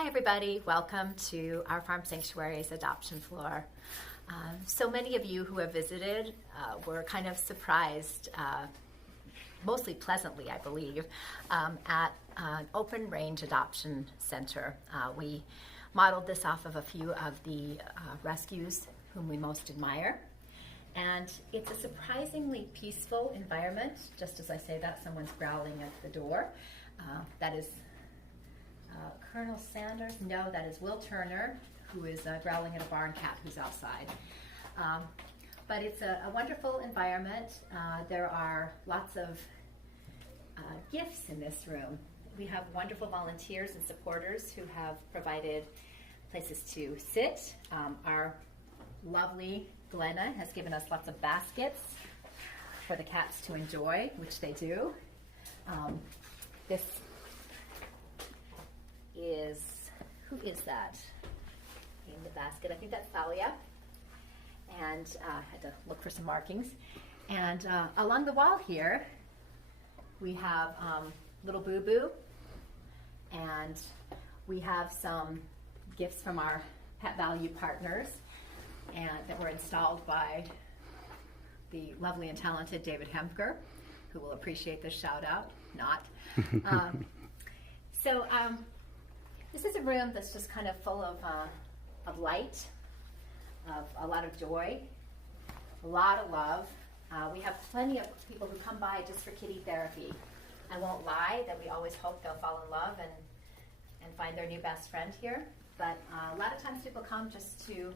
Hi everybody, welcome to our Farm Sanctuary's adoption floor. So many of you who have visited were kind of surprised, mostly pleasantly I believe, at an open range adoption center. We modeled this off of a few of the rescues whom we most admire. And it's a surprisingly peaceful environment. Just as I say that, someone's growling at the door. That is Colonel Sanders? No, that is Will Turner, who is growling at a barn cat who's outside. But it's a wonderful environment. There are lots of gifts in this room. We have wonderful volunteers and supporters who have provided places to sit. Our lovely Glenna has given us lots of baskets for the cats to enjoy, which they do. This is, who is that in the basket? I think that's Thalia. And I had to look for some markings. And along the wall here, we have little Boo Boo. And we have some gifts from our Pet Value partners and that were installed by the lovely and talented David Hemker, who will appreciate this shout out, not. This is a room that's just kind of full of light, of a lot of joy, a lot of love. We have plenty of people who come by just for kitty therapy. I won't lie that we always hope they'll fall in love and find their new best friend here. But a lot of times people come just to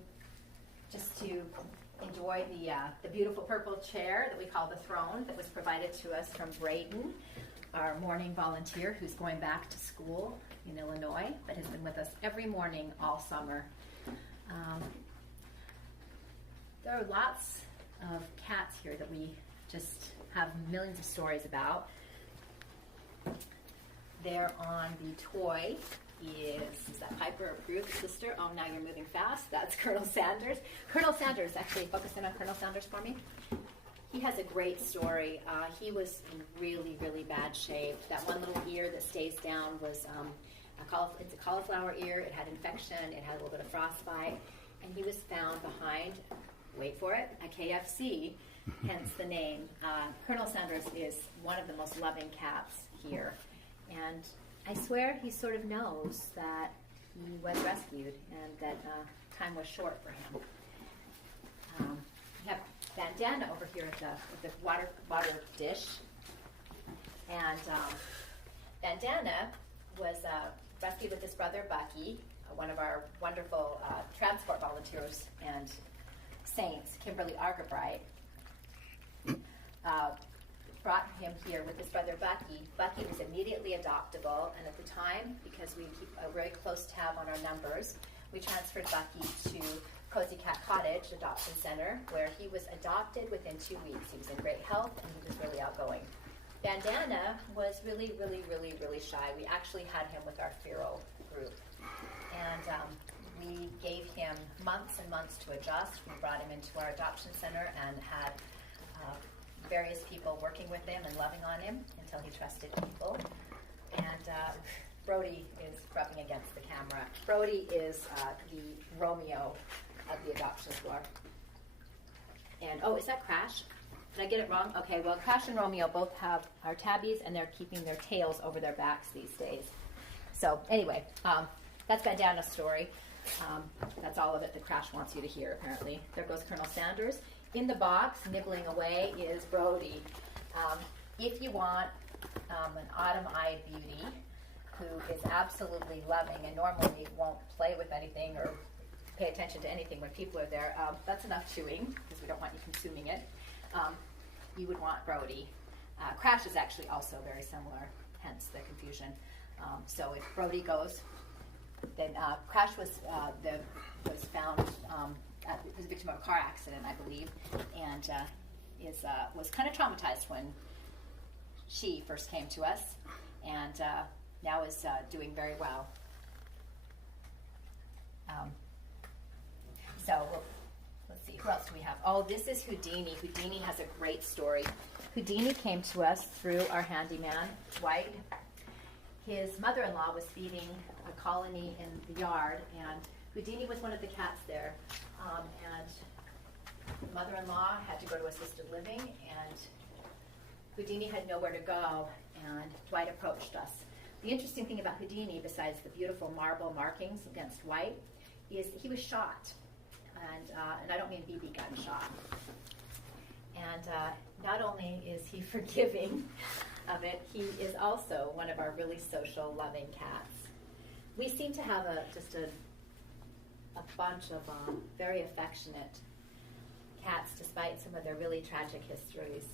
enjoy the beautiful purple chair that we call the throne that was provided to us from Brayton, our morning volunteer who's going back to school in Illinois, but has been with us every morning all summer. There are lots of cats here that we just have millions of stories about. There on the toy is that Piper approved sister? Oh, now you're moving fast. That's Colonel Sanders. Colonel Sanders, actually, focus in on Colonel Sanders for me. He has a great story. He was in really, really bad shape. That one little ear that stays down was it's a cauliflower ear. It had infection. It had a little bit of frostbite. And he was found behind, wait for it, a KFC, hence the name. Colonel Sanders is one of the most loving cats here. And I swear he sort of knows that he was rescued and that time was short for him. We have Bandana over here at the water dish. And Bandana was rescued with his brother Bucky, one of our wonderful transport volunteers and saints, Kimberly Argabright. Brought him here with his brother Bucky. Bucky was immediately adoptable, and at the time, because we keep a very close tab on our numbers, we transferred Bucky to Cozy Cat Cottage Adoption Center, where he was adopted within 2 weeks. He was in great health, and he was really outgoing. Bandana was really, really, really, really shy. We actually had him with our feral group, and we gave him months and months to adjust. We brought him into our adoption center and had various people working with him and loving on him until he trusted people. And Brody is rubbing against the camera. Brody is the Romeo of the adoption floor. And, oh, is that Crash? Did I get it wrong? Okay, well, Crash and Romeo both have our tabbies, and they're keeping their tails over their backs these days. So, anyway, that's Bandana's story. That's all of it that Crash wants you to hear, apparently. There goes Colonel Sanders. In the box, nibbling away, is Brody. If you want an autumn-eyed beauty who is absolutely loving and normally won't play with anything or pay attention to anything when people are there, that's enough chewing because we don't want you consuming it. You would want Brody. Crash is actually also very similar, hence the confusion. So if Brody goes, then Crash was found was a victim of a car accident, I believe, and was kind of traumatized when she first came to us, and now is doing very well. Let's see, who else do we have? Oh, this is Houdini. Houdini has a great story. Houdini came to us through our handyman, Dwight. his mother-in-law was feeding a colony in the yard, and Houdini was one of the cats there. And the mother-in-law had to go to assisted living, and Houdini had nowhere to go, and Dwight approached us. The interesting thing about Houdini, besides the beautiful marble markings against white, is he was shot, and I don't mean BB gun shot. And not only is he forgiving of it, he is also one of our really social, loving cats. We seem to have just a bunch of very affectionate cats, despite some of their really tragic histories.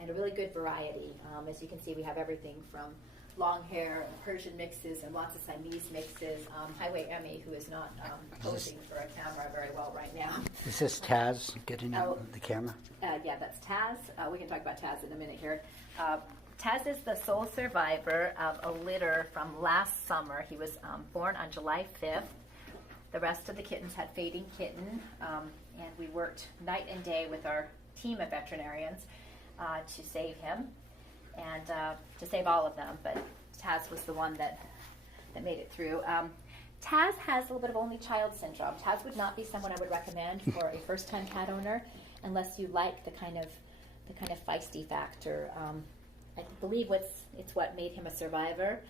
And a really good variety. As you can see, we have everything from long hair, Persian mixes, and lots of Siamese mixes. Highway Emmy, who is not posing for a camera very well right now. Is this Taz getting the camera? Yeah, that's Taz. We can talk about Taz in a minute here. Taz is the sole survivor of a litter from last summer. He was born on July 5th. The rest of the kittens had fading kitten, and we worked night and day with our team of veterinarians to save him and to save all of them, but Taz was the one that made it through. Taz has a little bit of only child syndrome. Taz would not be someone I would recommend for a first-time cat owner unless you like the kind of feisty factor. I believe it's what made him a survivor.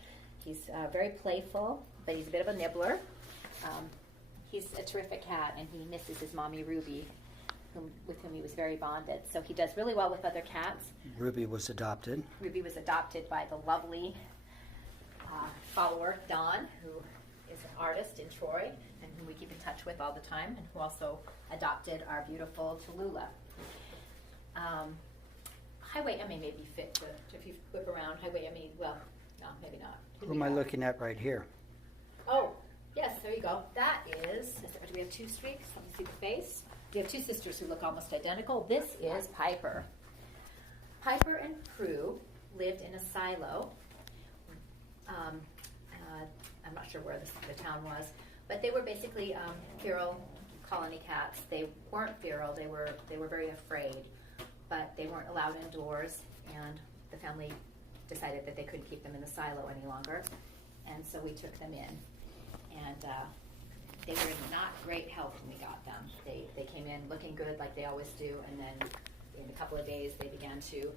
He's very playful, but he's a bit of a nibbler. He's a terrific cat, and he misses his mommy Ruby, with whom he was very bonded. So he does really well with other cats. Ruby was adopted. Ruby was adopted by the lovely follower, Dawn, who is an artist in Troy, and whom we keep in touch with all the time, and who also adopted our beautiful Tallulah. Highway Emmy may be fit to if you whip around. Highway Emmy, well, no, maybe not. Who am I looking at right here? Oh, yes, there you go. That is, do we have two streaks? Let me see the face. We have two sisters who look almost identical. This is Piper. Piper and Prue lived in a silo. I'm not sure where the town was, but they were basically feral colony cats. They weren't feral. They were very afraid, but they weren't allowed indoors, and the family decided that they couldn't keep them in the silo any longer, and so we took them in. And they were in not great health when we got them. They came in looking good like they always do, and then in a couple of days they began to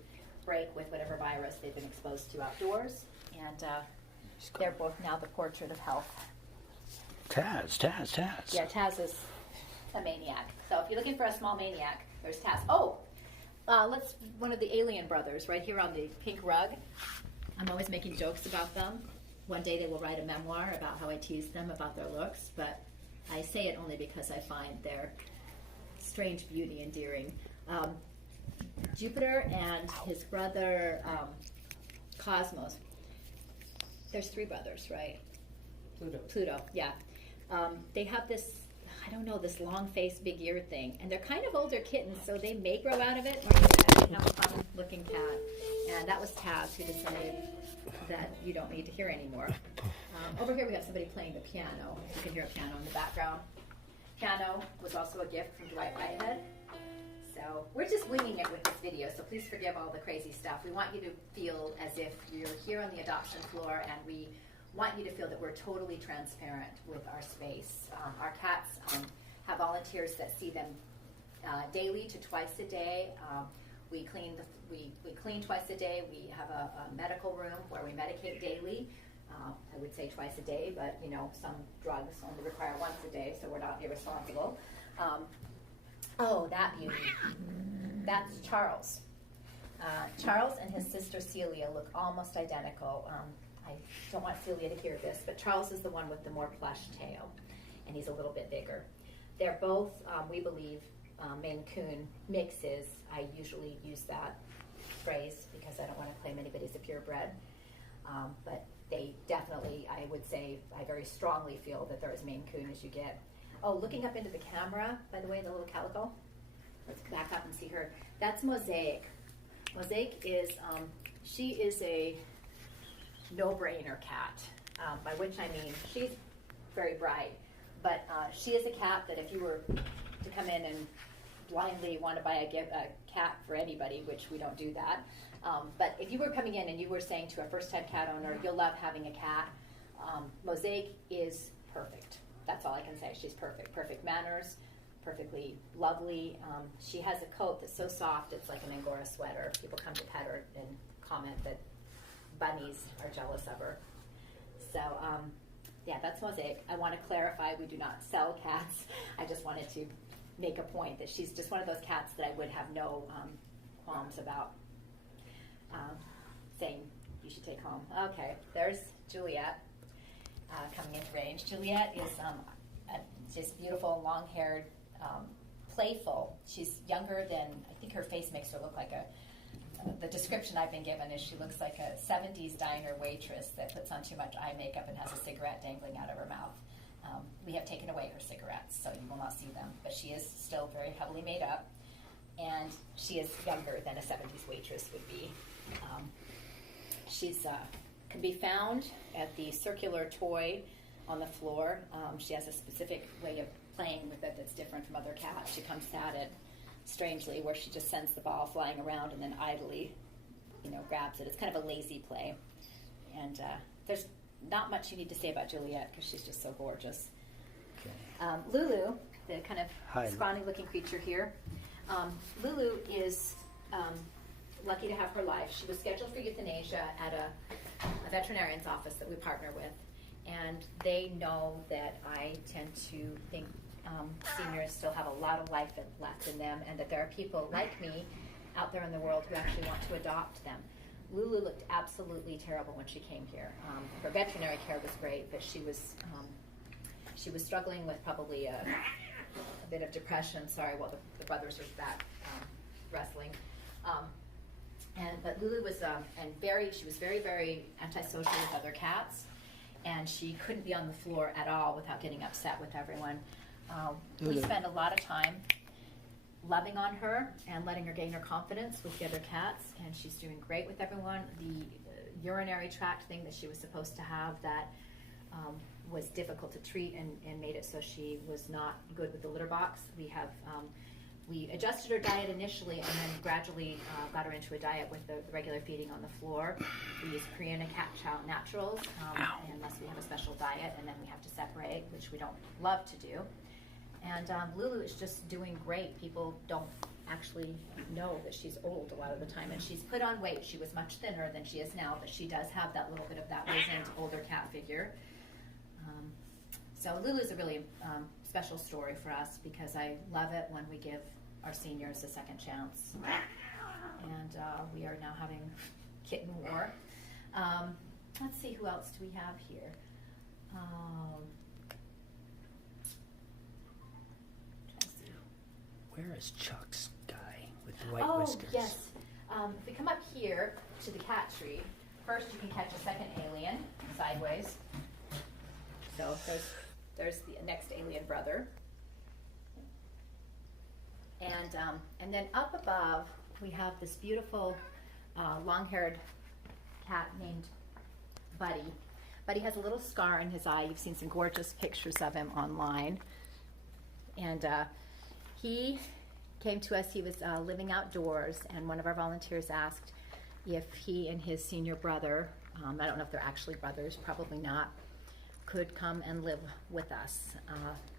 break with whatever virus they've been exposed to outdoors, and they're both now the portrait of health. Taz. Yeah, Taz is a maniac. So if you're looking for a small maniac, there's Taz. Oh, one of the alien brothers right here on the pink rug. I'm always making jokes about them. One day they will write a memoir about how I teased them about their looks, but I say it only because I find their strange beauty endearing. Jupiter and his brother Cosmos. There's three brothers, right? Pluto, yeah. They have this, this long face, big ear thing, and they're kind of older kittens, so they may grow out of it, or you have a fun-looking cat. And that was Taz, who decided that you don't need to hear anymore. Over here we have somebody playing the piano. You can hear a piano in the background. Piano was also a gift from Dwight Whitehead. So we're just winging it with this video, so please forgive all the crazy stuff. We want you to feel as if you're here on the adoption floor, and we want you to feel that we're totally transparent with our space. Our cats have volunteers that see them daily to twice a day. We clean twice a day. We have a medical room where we medicate daily. I would say twice a day, but some drugs only require once a day, so we're not irresponsible. Oh, that beauty. That's Charles. Charles and his sister Celia look almost identical. I don't want Celia to hear this, but Charles is the one with the more plush tail, and he's a little bit bigger. They're both, we believe, Maine Coon mixes. I usually use that phrase because I don't want to claim anybody's a purebred. But they definitely, I would say, I very strongly feel that they're as Maine Coon as you get. Oh, looking up into the camera, by the way, the little calico. Let's back up and see her. That's Mosaic. Mosaic is, she is a no-brainer cat, by which I mean she's very bright, but she is a cat that if you were to come in and blindly want to buy a cat for anybody, which we don't do that. But if you were coming in and you were saying to a first-time cat owner, you'll love having a cat, Mosaic is perfect. That's all I can say. She's perfect. Perfect manners, perfectly lovely. She has a coat that's so soft, it's like an Angora sweater. People come to pet her and comment that bunnies are jealous of her. So, yeah, that's Mosaic. I want to clarify, we do not sell cats. I just wanted to make a point that she's just one of those cats that I would have no qualms about saying you should take home. Okay, there's Juliet coming into range. Juliet is just beautiful, long-haired, playful. She's younger than, I think her face makes her look like the description I've been given is she looks like a 70s diner waitress that puts on too much eye makeup and has a cigarette dangling out of her mouth. We have taken away her cigarettes, so you will not see them, but she is still very heavily made up, and she is younger than a 70s waitress would be. She's can be found at the circular toy on the floor. She has a specific way of playing with it that's different from other cats. She comes at it strangely, where she just sends the ball flying around and then idly, grabs it. It's kind of a lazy play. And there's not much you need to say about Juliet because she's just so gorgeous. Okay. Lulu, the kind of scrawny-looking creature here, Lulu is lucky to have her life. She was scheduled for euthanasia at a veterinarian's office that we partner with, and they know that I tend to think seniors still have a lot of life left in them, and that there are people like me out there in the world who actually want to adopt them. Lulu looked absolutely terrible when she came here. Her veterinary care was great, but she was struggling with probably a bit of depression. Sorry, while the brothers were back wrestling. But Lulu was she was very, very antisocial with other cats, and she couldn't be on the floor at all without getting upset with everyone. We spent a lot of time loving on her and letting her gain her confidence with the other cats, and she's doing great with everyone. The urinary tract thing that she was supposed to have that was difficult to treat and made it so she was not good with the litter box. We adjusted her diet initially and then gradually got her into a diet with the regular feeding on the floor. We use Purina Cat Chow Naturals unless we have a special diet, and then we have to separate, which we don't love to do. And Lulu is just doing great. People don't actually know that she's old a lot of the time, and she's put on weight. She was much thinner than she is now, but she does have that little bit of that wizened older cat figure. So Lulu's a really special story for us because I love it when we give our seniors a second chance. And we are now having kitten war. Let's see, who else do we have here? Where is Chuck's guy with the white whiskers? Oh, yes. If we come up here to the cat tree, first you can catch a second alien sideways. So there's the next alien brother. And then up above, we have this beautiful long-haired cat named Buddy. Buddy has a little scar in his eye. You've seen some gorgeous pictures of him online. And he came to us. He was living outdoors, and one of our volunteers asked if he and his senior brother, I don't know if they're actually brothers, probably not, could come and live with us.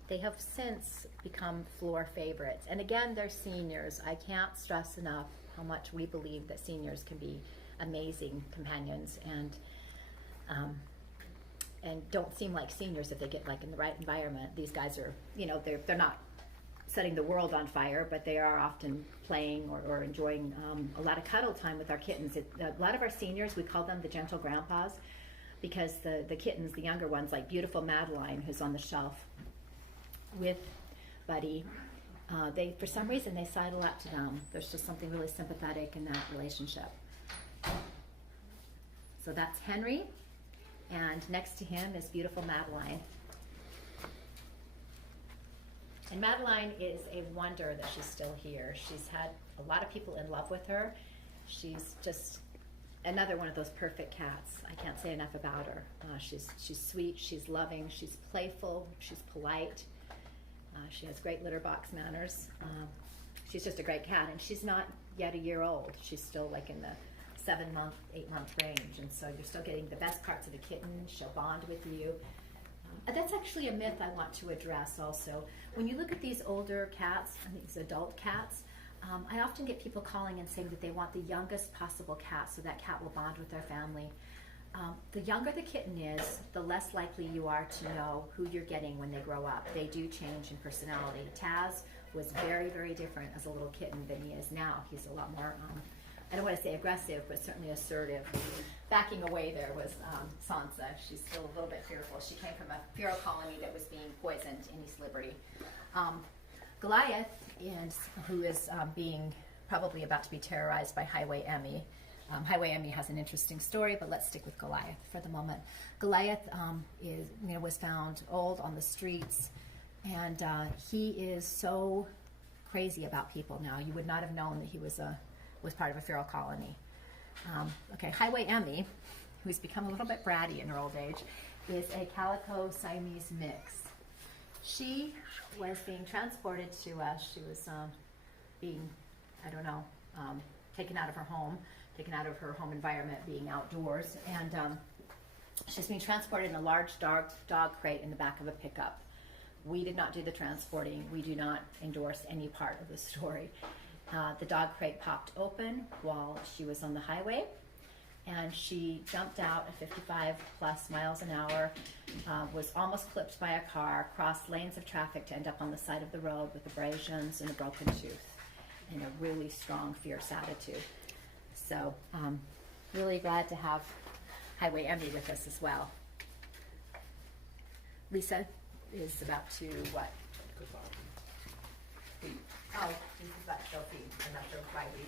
They have since become floor favorites. And again, they're seniors. I can't stress enough how much we believe that seniors can be amazing companions and don't seem like seniors if they get in the right environment. These guys are, they're not setting the world on fire, but they are often playing or enjoying a lot of cuddle time with our kittens. A lot of our seniors, we call them the gentle grandpas, because the kittens, the younger ones, like beautiful Madeline, who's on the shelf with Buddy, they, for some reason, they sidle up to them. There's just something really sympathetic in that relationship. So that's Henry, and next to him is beautiful Madeline. And Madeline is a wonder that she's still here. She's had a lot of people in love with her. She's just another one of those perfect cats. I can't say enough about her. She's sweet, she's loving, she's playful, she's polite. She has great litter box manners. she's just a great cat, and she's not yet a year old. She's still like in the 7-month, 8-month range, and so you're still getting the best parts of the kitten. She'll bond with you. That's actually a myth I want to address also. When you look at these older cats, and these adult cats, I often get people calling and saying that they want the youngest possible cat so that cat will bond with their family. The younger the kitten is, the less likely you are to know who you're getting when they grow up. They do change in personality. Taz was very, very different as a little kitten than he is now. He's a lot more, I don't want to say aggressive, but certainly assertive. Backing away there was Sansa. She's still a little bit fearful. She came from a feral colony that was being poisoned in East Liberty. Goliath, who is being probably about to be terrorized by Highway Emmy. Highway Emmy has an interesting story, but let's stick with Goliath for the moment. Goliath was found old on the streets, and he is so crazy about people now. You would not have known that he was part of a feral colony. Highway Emmy, who's become a little bit bratty in her old age, is a Calico Siamese mix. She was being transported to us. She was being, taken out of her home, taken out of her home environment, being outdoors, and she's being transported in a large dog crate in the back of a pickup. We did not do the transporting. We do not endorse any part of the story. The dog crate popped open while she was on the highway, and she jumped out at 55 plus miles an hour, was almost clipped by a car, crossed lanes of traffic to end up on the side of the road with abrasions and a broken tooth and a really strong, fierce attitude. So really glad to have Highway Emmy with us as well. Lisa is about to what? Oh, this is about to go feed. I'm not sure why we.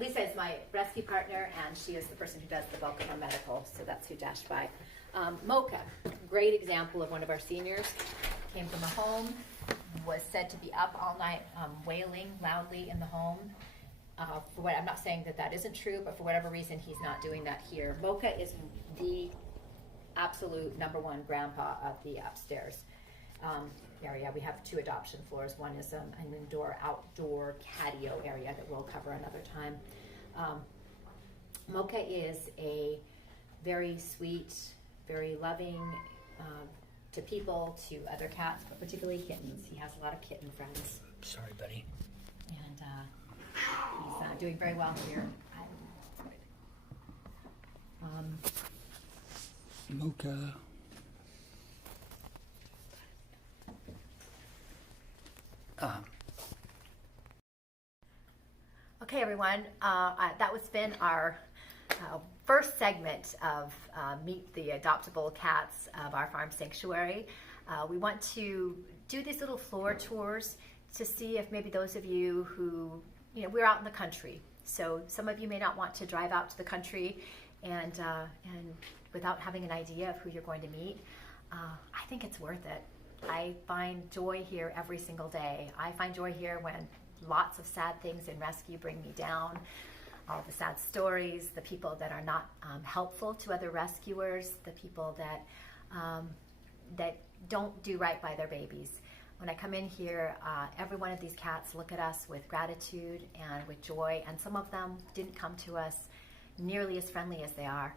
Lisa is my rescue partner, and she is the person who does the bulk of our medical, so that's who dashed by. Mocha, great example of one of our seniors, came from a home, was said to be up all night wailing loudly in the home. I'm not saying that isn't true, but for whatever reason, he's not doing that here. Mocha is the absolute #1 grandpa of the upstairs area. We have 2 adoption floors. One is an indoor-outdoor catio area that we'll cover another time. Mocha is a very sweet, very loving to people, to other cats, but particularly kittens. He has a lot of kitten friends. Sorry, buddy. And he's doing very well here. Mocha. Okay, everyone. That was been our first segment of Meet the Adoptable Cats of our farm sanctuary. We want to do these little floor tours to see if maybe those of you who, we're out in the country. So some of you may not want to drive out to the country and without having an idea of who you're going to meet. I think it's worth it. I find joy here every single day. I find joy here when lots of sad things in rescue bring me down. All the sad stories, the people that are not helpful to other rescuers, the people that don't do right by their babies. When I come in here, every one of these cats look at us with gratitude and with joy, and some of them didn't come to us nearly as friendly as they are.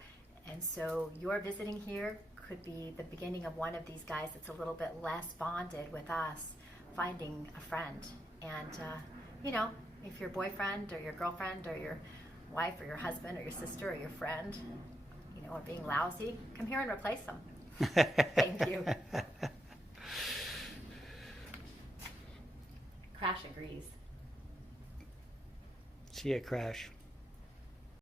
And so your visiting here could be the beginning of one of these guys that's a little bit less bonded with us, finding a friend. And, if your boyfriend or your girlfriend or your wife or your husband or your sister or your friend, are being lousy, come here and replace them. Thank you. Crash agrees. See ya, Crash.